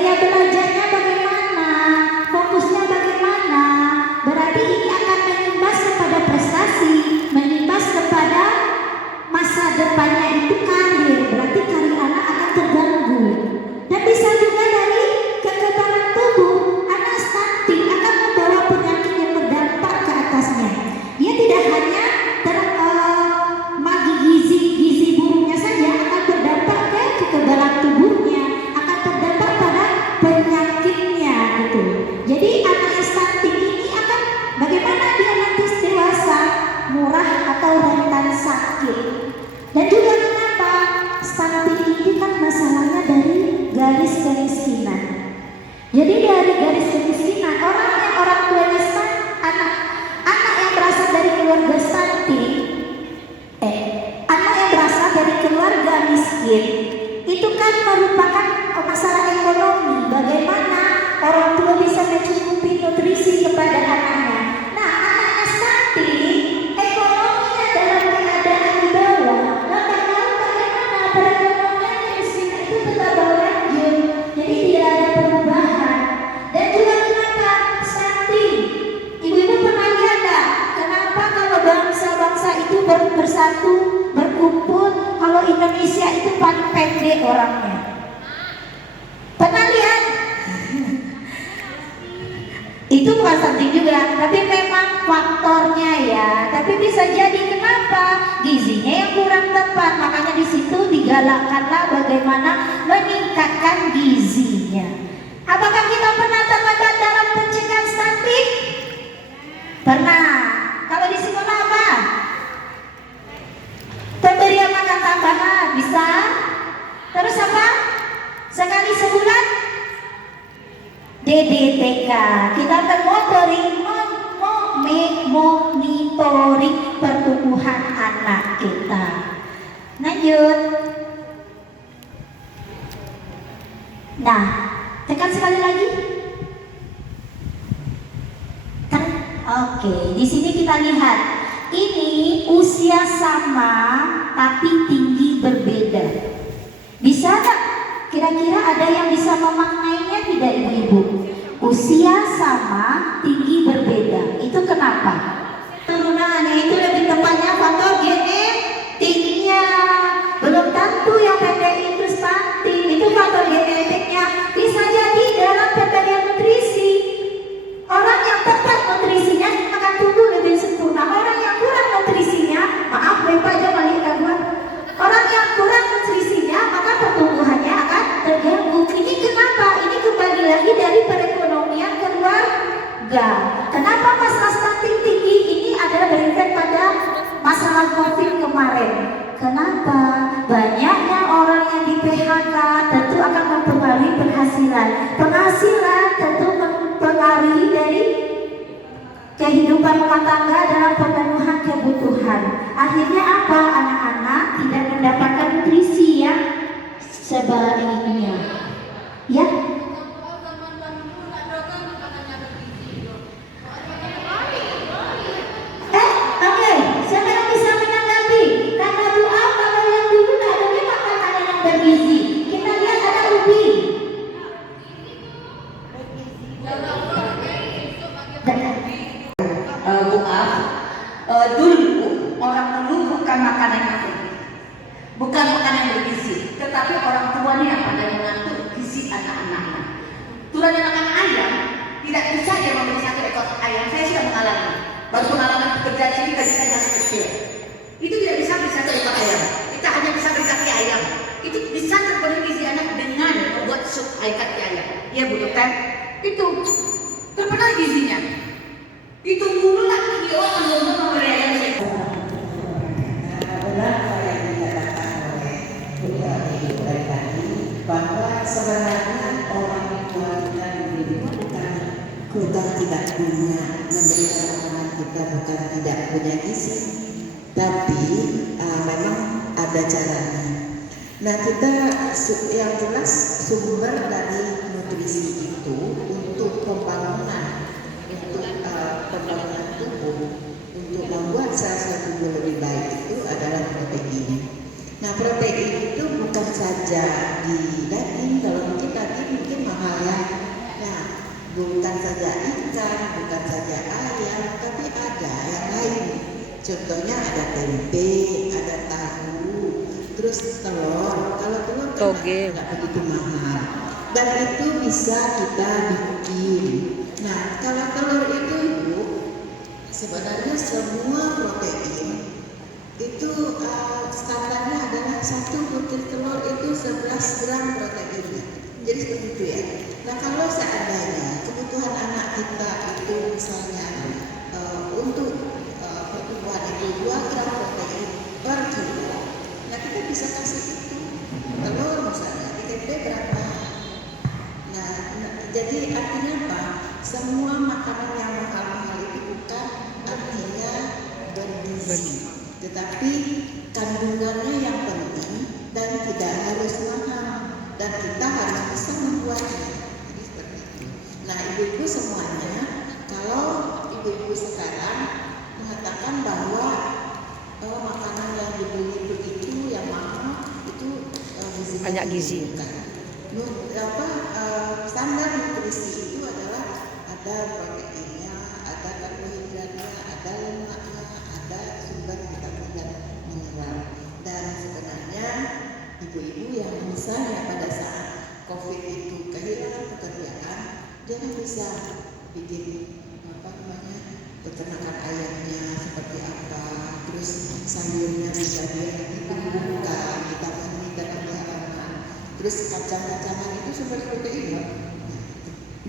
gaya belajarnya bagaimana, fokusnya bagaimana. Berarti ini akan mengimbas kepada prestasi, mengimbas kepada masa depannya itu karir. Berarti karir anak akan terganggu. Dan bisa juga dari kekebalan tubuh. Anak stunting akan membawa penyakit yang berdampak ke atasnya. Dia tidak hanya gizi buruknya saja, akan berdampak ke kekebalan tubuhnya, akan berdampak pada penyakitnya gitu. Jadi anak stunting ini akan bagaimana dia nanti dewasa, murah atau rentan sakit. Dan juga kenapa stunting ini kan masalahnya dari garis kemiskinan. Jadi dari garis kemiskinan, orang tuanya anak yang berasal dari keluarga stunting, anak yang berasal dari keluarga miskin, itu kan merupakan masalah ekonomi. Bagaimana orang tua bisa mencukupi nutrisi kepada anaknya. Nah, anaknya stunting, ekonominya dalam keadaan di bawah. Nah, bagaimana perekonomian di sini itu tetap berlanjut. Jadi tidak ada perubahan. Dan juga kenapa stunting? Ibu-ibu pernah lihat tak? Kenapa kalau bangsa-bangsa itu bersatu, berkumpul, kalau Indonesia itu paling pendek orangnya? Pernah lihat? Itu bukan stunting juga, tapi memang faktornya ya. Tapi bisa jadi kenapa? Gizinya yang kurang tepat, makanya di situ digalakkanlah bagaimana meningkatkan gizinya. Apakah kita pernah terlibat dalam pencegahan stunting? Pernah. Kalau di sekolah apa? Pemberian makan tambahan, bisa? Terus apa? Sekali sebulan? DDTK. Kita akan monitoring pertumbuhan anak kita. Lanjut. Nah, tekan sekali lagi. Oke, di sini kita lihat. Ini usia sama tapi tinggi berbeda. Bisa tak? Kira-kira ada yang bisa memaknainya tidak ibu-ibu? Usia sama, tinggi berbeda. Itu kenapa? Turunannya itu lebih tepatnya faktor genetiknya. Belum tentu yang pendek itu stunting. Itu faktor genetiknya. Bisa jadi dalam pemberian nutrisi. Orang yang tepat nutrisinya akan tumbuh lebih sempurna. Orang yang kurang nutrisinya, maaf Bapak aja melihat gua. Orang yang kurang nutrisinya maka pertumbuhannya akan terganggu. Ini kenapa? Ini kembali lagi dari perekonomian keluarga. Kenapa masalah stunting tinggi ini adalah berefek pada masalah COVID kemarin? Kenapa? Banyaknya orang yang di PHK tentu akan mempengaruhi penghasilan. Penghasilan tentu mempengaruhi dari kehidupan rumah tangga dalam pemenuhan kebutuhan. Akhirnya apa? Anak-anak tidak mendapatkan nutrisi yang sebaiknya. Ya. Oke. Siapa yang bisa menanggapi? Kata doa kalau yang dulu tidak boleh makan makanan yang bergizi. Kita lihat ada ubi. Dulu orang dulu bukan makanan yang bukan makanan yang bergizi, tetapi orang tuanya yang pandai mengatur gizi anak-anaknya. Turunnya makan ayam, tidak bisa dia membeli satu ekor ayam. Saya sudah mengalami, baru pengalaman pekerjaan ini bagi saya masih kecil. Itu tidak bisa beli satu ekor ayam. Kita hanya bisa beli kaki ayam. Itu bisa terpenuhi gizi anak dengan membuat sup kaki ayam. Iya Bu Dokter, itu terpenuhi gizinya. Itu dululah video untuk memberi ayam sehat. Benar apa yang dikatakan oleh Bu Ibu tadi, bahwa sebenarnya orang tua kita bukan tidak punya memberikan makanan kita, bukan tidak punya gizi, tapi memang ada caranya. Nah, kita yang jelas sumber dari nutrisi itu untuk pembangunan, untuk pembangunan tubuh, untuk membuat sel-sel tubuh lebih baik itu adalah protein. Nah, protein itu bukan saja di daging. Kalau mungkin tadi makan mahal ya. Nah, bukan saja ikan, bukan saja ayam, tapi ada yang lain. Contohnya ada tempe, ada tahu, terus telur. Kalau telur kan nggak begitu mahal, dan itu bisa kita bikin. Nah, kalau telur itu Ibu, sebenarnya semua protein itu standarnya adalah 1 butir telur itu 11 gram proteinnya. Jadi seperti itu ya. Nah, kalau seandainya kebutuhan anak kita itu misalnya untuk pertumbuhan itu 2 gram protein per kilo, nah kita bisa kasih itu telur misalnya di tempe berapa. Nah, jadi artinya apa? Semua makanan yang mahal-mahal itu bukan artinya bergizi, tetapi kandungannya yang penting dan tidak harus mahal, dan kita harus bisa membuatnya. Jadi seperti itu. Nah, ibu-ibu semuanya, kalau ibu-ibu sekarang mengatakan bahwa makanan yang dibeli begitu yang mahal itu banyak gizi. Standar nutrisi itu adalah ada proteinnya, ada karbohidratnya, ada lemaknya, ada sumber vitamin dan mineral. Dan sebenarnya ibu-ibu yang misalnya pada saat COVID itu kehilangan pekerjaan, dia kan bisa bikin peternakan ayamnya seperti apa, terus sayurnya bisa dia dibuka, vitamin dan tambahan, terus kacang-kacangan itu sumber protein ya.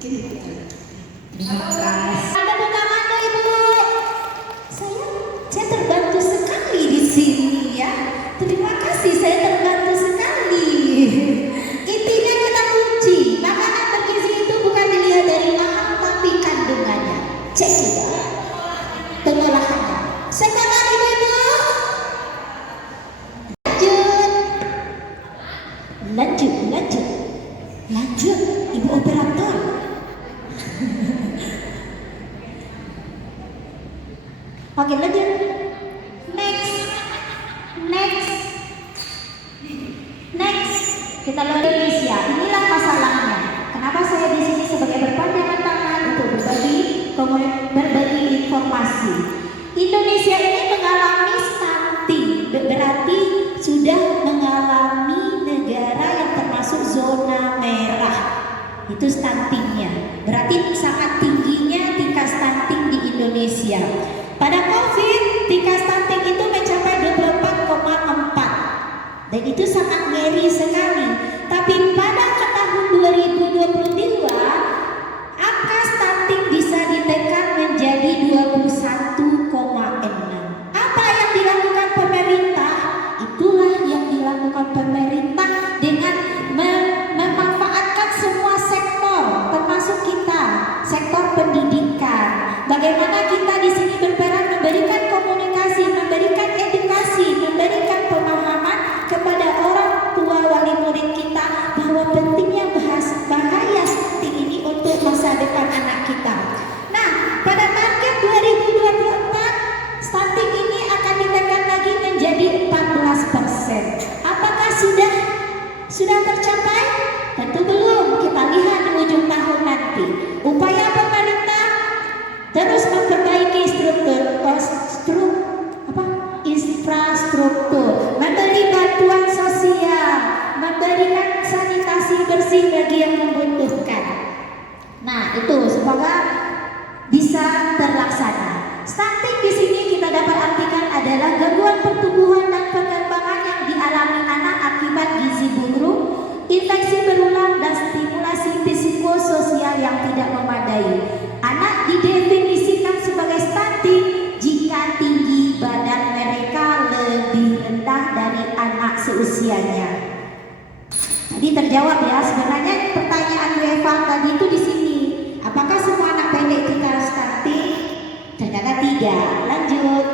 Gini. Terima kasih. Ada Anda Ibu. Saya terbantu sekali di sini ya. Terima kasih, saya terbantu sekali. Intinya kita kunci makanan bergizi itu bukan dilihat dari mahal tapi kandungannya. Cek ya. Pengolahannya. Sekarang Ibu. Lanjut, Ibu operator. Oke, lanjut. Next. Kita lihat Indonesia. Inilah masalahnya. Kenapa saya di sini sebagai berpanjangan tangan untuk berbagi informasi. Indonesia ini mengalami stunting, berarti sudah mengalami negara yang termasuk zona merah. Itu stuntingnya. Berarti sangat tingginya tingkat stunting di Indonesia. Pada COVID, tingkat stunting itu mencapai 24,4. Dan itu sangat ngeri sekali. Tapi pada tahun 2022, angka stunting bisa ditekan menjadi 21,6. Apa yang dilakukan pemerintah? Itulah yang dilakukan pemerintah dengan memanfaatkan semua sektor, termasuk kita, sektor pendidikan. Bagaimana kita di sini berperan memberikan komunikasi, memberikan edukasi, memberikan pemahaman kepada orang tua wali murid kita bahwa pentingnya bahaya stunting ini untuk masa depan anak kita. Nah, pada target 2024 stunting ini akan ditekan lagi menjadi 14%. Apakah sudah tercapai? Tentu belum. Kita lihat di ujung tahun nanti. Upaya pemerintah terus memperbaiki infrastruktur, memberi bantuan sosial, memberikan sanitasi bersih bagi yang membutuhkan. Nah, itu semoga bisa terlaksana. Stunting di sini kita dapat artikan adalah gangguan pertumbuhan dan perkembangan yang dialami anak akibat gizi buruk, infeksi berulang dan stimulasi psikososial yang tidak memadai. Anak didefinisikan sebagai stunting jika tinggi badan mereka lebih rendah dari anak seusianya. Tadi terjawab ya, sebenarnya pertanyaan WFA tadi itu di sini. Apakah semua anak pendek kita stunting? Ternyata tidak. Lanjut.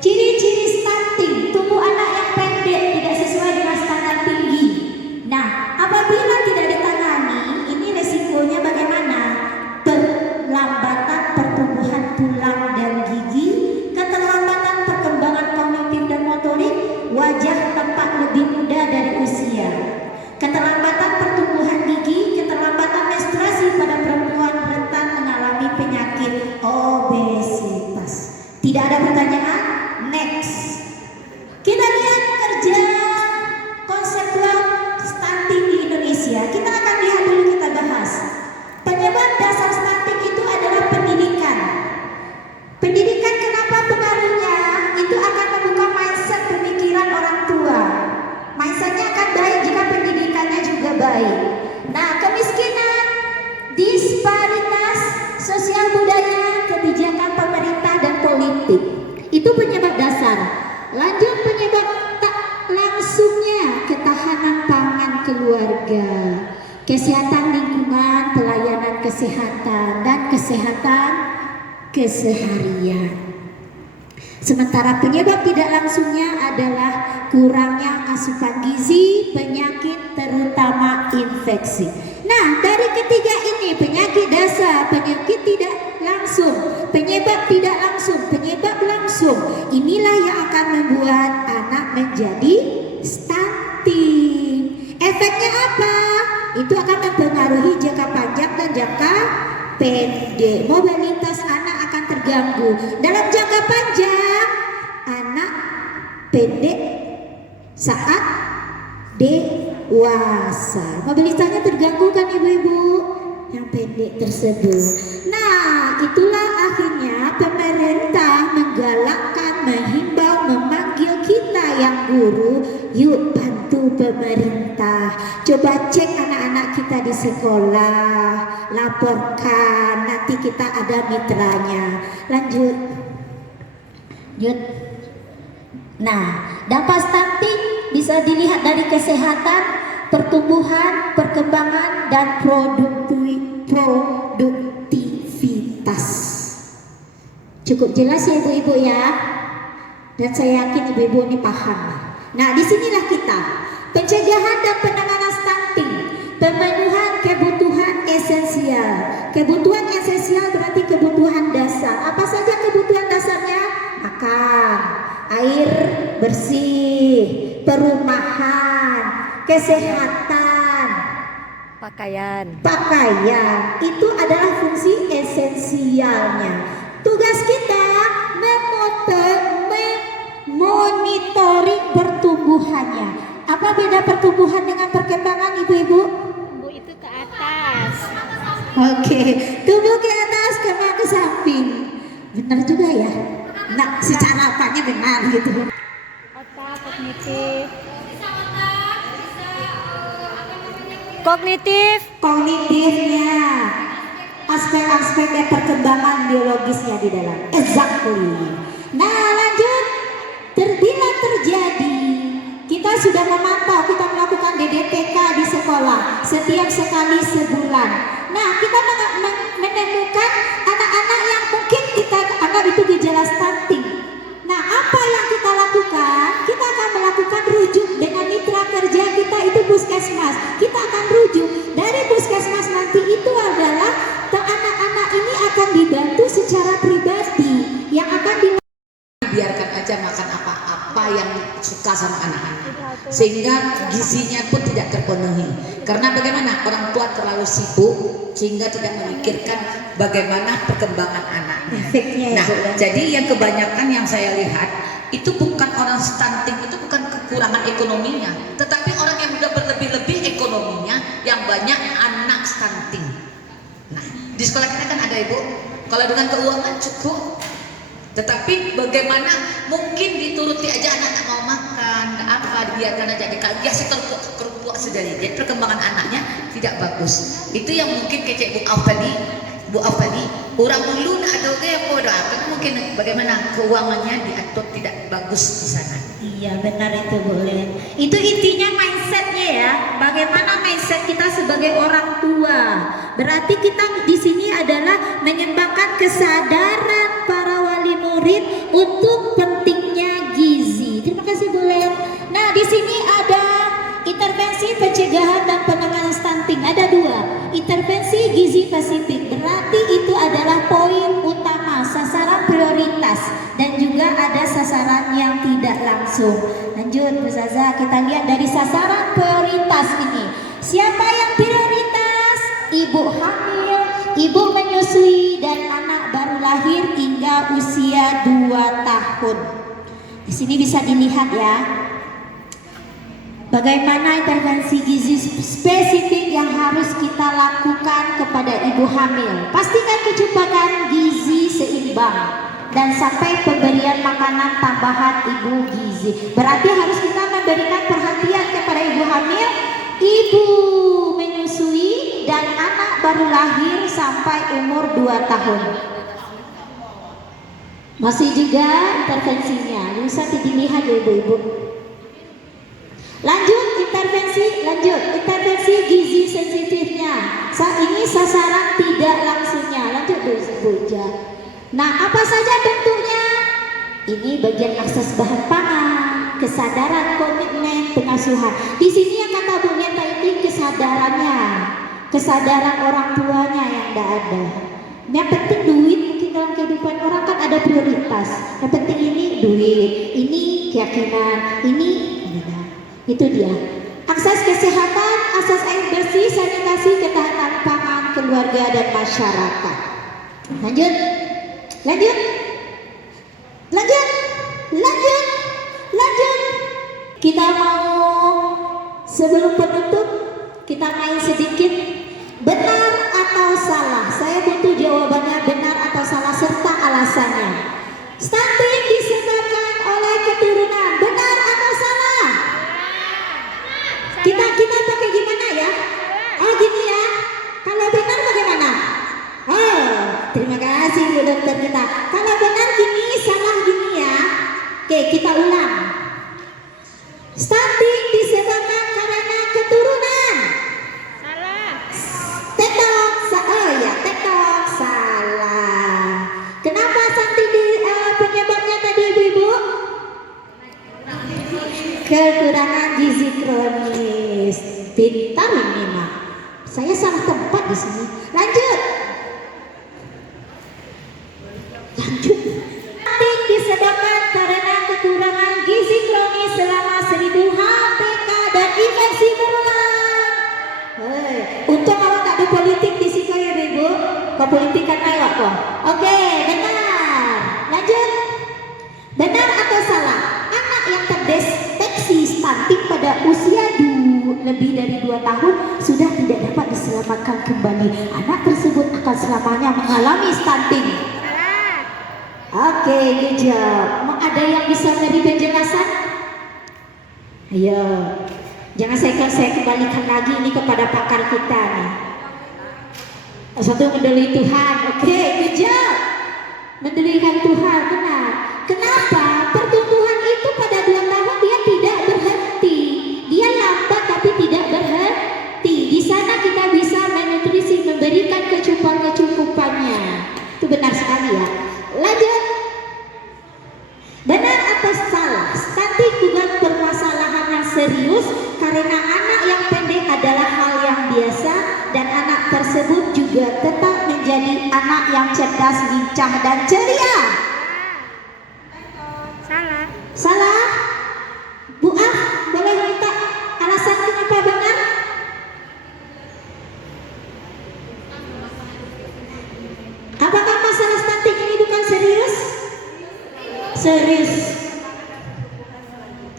Ciri-ciri stunting, tubuh anak yang pendek tidak sesuai dengan standar tinggi. Nah, apabila tidak ditangani, ini resikonya bagaimana? Perlambatan pertumbuhan tulang dan gigi, keterlambatan perkembangan kognitif dan motorik, wajah tampak lebih muda dari usia, keterlambatan pertumbuhan gigi, keterlambatan keluarga, kesehatan lingkungan, pelayanan kesehatan, dan kesehatan keseharian. Sementara penyebab tidak langsungnya adalah kurangnya asupan gizi, penyakit terutama infeksi. Nah, dari ketiga ini, penyakit dasar, penyakit tidak langsung, penyebab tidak langsung, penyebab langsung, inilah yang akan membuat anak menjadi stunting. Efeknya apa? Itu akan mempengaruhi jangka panjang dan jangka pendek. Mobilitas anak akan terganggu. Dalam jangka panjang, anak pendek saat dewasa. Mobilitasnya terganggu kan ibu-ibu yang pendek tersebut. Nah, itulah akhirnya pemerintah menggalakkan, menghimbau, memanggil kita yang guru, yuk bantu pemerintah. Coba cek anak-anak kita di sekolah, laporkan, nanti kita ada mitranya. Lanjut. Nah, dampak stunting bisa dilihat dari kesehatan, pertumbuhan, perkembangan, dan produktivitas. Cukup jelas ya ibu-ibu ya, dan saya yakin ibu-ibu ini paham. Nah, disinilah kita pencegahan dan penanganan stunting, pemenuhan kebutuhan esensial. Kebutuhan esensial berarti kebutuhan dasar. Apa saja kebutuhan dasarnya? Makan, air bersih, perumahan, kesehatan, Pakaian. itu adalah fungsi esensialnya. Tugas kita memonitoring pertumbuhannya. Apa beda pertumbuhan dengan perkembangan ibu-ibu? Tumbuh itu ke atas. Oke, tumbuh ke atas, kembang ke samping. Benar juga ya. Nah, secara apanya benar gitu. Otak, kognitif. Kognitifnya, aspek-aspek perkembangan biologisnya di dalam. Exactly. Nah, lanjut. Bila terjadi, kita sudah memantau, kita melakukan DDTK di sekolah setiap sekali sebulan. Nah, kita menemukan anak-anak yang mungkin kita anggap itu gejala stunting. Nah, apa yang kita lakukan? Kita akan melakukan rujuk dengan mitra kerja kita, itu puskesmas. Kita akan rujuk dari puskesmas, nanti itu adalah anak-anak ini akan dibantu secara pribadi yang akan Biarkan aja makan apa-apa yang suka sama anak-anak, sehingga gizinya pun tidak terpenuhi. Karena bagaimana, orang tua terlalu sibuk sehingga tidak memikirkan bagaimana perkembangan anaknya. Nah, jadi yang kebanyakan yang saya lihat itu bukan orang stunting, itu bukan kekurangan ekonominya, tetapi orang yang sudah berlebih-lebih ekonominya, yang banyak anak stunting. Nah, di sekolah kita kan ada ibu, kalau dengan keuangan cukup, tetapi bagaimana mungkin dituruti aja anak mau makan, apa dibiarkan aja dia kerupuk sedari, jadi perkembangan anaknya tidak bagus. Itu yang mungkin kecek Bu Aufali, orang dulu nak ada ke apa dah, karena mungkin bagaimana keuangannya diatur tidak bagus di sana. Iya benar itu boleh. Itu intinya mindsetnya ya. Bagaimana mindset kita sebagai orang tua. Berarti kita di sini adalah menyembangkan kesadaran para wali murid untuk pentingnya gizi. Terima kasih Bu Len. Nah, di sini ada intervensi pencegahan dan penanganan stunting. Ada 2. Intervensi gizi Pasifik. Berarti itu adalah poin utama, sasaran prioritas, dan juga ada sasaran yang tidak langsung. Lanjut Bu Zaza, kita lihat dari sasaran prioritas ini. Siapa yang prioritas? Ibu hamil, ibu menyusui, dan anak baru lahir hingga usia 2 tahun. Di sini bisa dilihat ya, bagaimana intervensi gizi spesifik yang harus kita lakukan kepada ibu hamil. Pastikan kecukupan gizi seimbang dan sampai pemberian makanan tambahan ibu gizi. Berarti harus kita memberikan perhatian kepada ibu hamil, ibu menyusui, dan anak baru lahir sampai umur 2 tahun. Masih juga intervensinya, bisa dilihat ya ibu-ibu. Lanjut, intervensi intervensi, lanjut. Intervensi gizi sensitifnya. Ini sasaran tidak langsungnya. Lanjut Bu Ja. Nah, apa saja bentuknya? Ini bagian akses bahan pangan, kesadaran, komitmen, pengasuhan. Di sini yang kata Bu Neta itu kesadarannya, kesadaran orang tuanya yang tidak ada. Yang penting duit, mungkin dalam kehidupan orang kan ada prioritas. Yang penting ini duit, ini keyakinan, ini. Itu dia. Akses kesehatan, akses air bersih, sanitasi, ketahanan pangan, keluarga dan masyarakat. Lanjut. Lanjut. Lanjut. Lanjut. Lanjut. Kita mau sebelum penutup kita main sedikit benar atau salah. Saya butuh jawabannya benar atau salah serta alasannya. Stunting disebabkan oleh keturunan. Benar atau salah? Kita pakai gimana ya? Oh gini ya. Kalau benar bagaimana? Oh, terima kasih Bu Dokter kita. Kalau benar gini, salah gini ya. Oke, kita ulang. Stunting disebabkan karena keturunan. Salah. Tektok, tektok salah. Kenapa stunting penyebabnya tadi Ibu-ibu? Kekurangan gizi kronis. Pintar ini Mak. Saya salah tempat di sini. Lanjut. Lanjut. Stunting disebabkan karena kekurangan gizi kronis selama 1000 HPK dan infeksi berulang. Untung awak tak ada politik di sini ya Ibu. Kau politik kan awak kok. Oke, benar. Lanjut. Benar atau salah? Anak yang terdeteksi stunting pada usia lebih dari 2 tahun sudah tidak dapat diselamatkan kembali. Anak tersebut akan selamanya mengalami stunting. Oke, good job. Ada yang bisa beri penjelasan? Ayo, jangan saya kembalikan lagi ini kepada pakar kita nih. Satu mendeli Tuhan. Oke, good job. Mendelikan Tuhan, benar. Kenapa? Pertumbuhan itu pada 2 tahun dia tidak berhenti. Dia lambat tapi tidak berhenti. Di sana kita bisa menutrisi, memberikan kecukupannya. Itu benar sekali ya. Lanjut. Benar atau salah? Stunting bukan permasalahan yang serius karena anak yang pendek adalah hal yang biasa dan anak tersebut juga tetap menjadi anak yang cerdas, lincah dan ceria. Salah. Salah? Bu Ah, boleh minta alasan kenapa benar? Apakah masalah stunting ini bukan serius? Serius.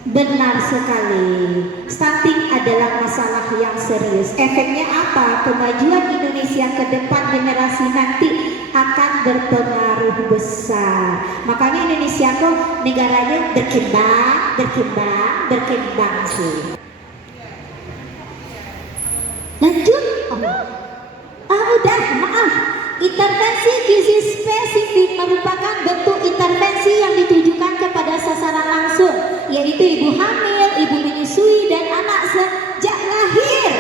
Benar sekali. Stunting adalah masalah yang serius. Efeknya apa? Kemajuan Indonesia ke depan generasi nanti akan berpengaruh besar. Makanya Indonesia tuh negaranya berkembang sih. Lanjut. Udah, maaf. Intervensi gizi spesifik merupakan bentuk intervensi yang ditujukan kepada sasaran langsung, yaitu ibu hamil, ibu menyusui, dan anak sejak lahir.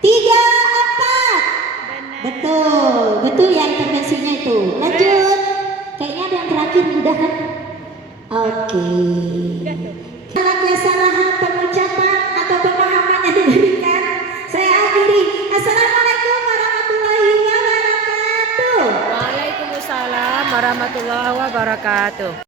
3, 4. Betul ya intervensinya itu. Lanjut. Kayaknya ada yang terakhir udah kan? Oke. Kalau kesalahan pengucapan atau pemahaman yang diberikan, saya akhiri. Assalamualaikum warahmatullahi wabarakatuh. Waalaikumsalam warahmatullahi wabarakatuh.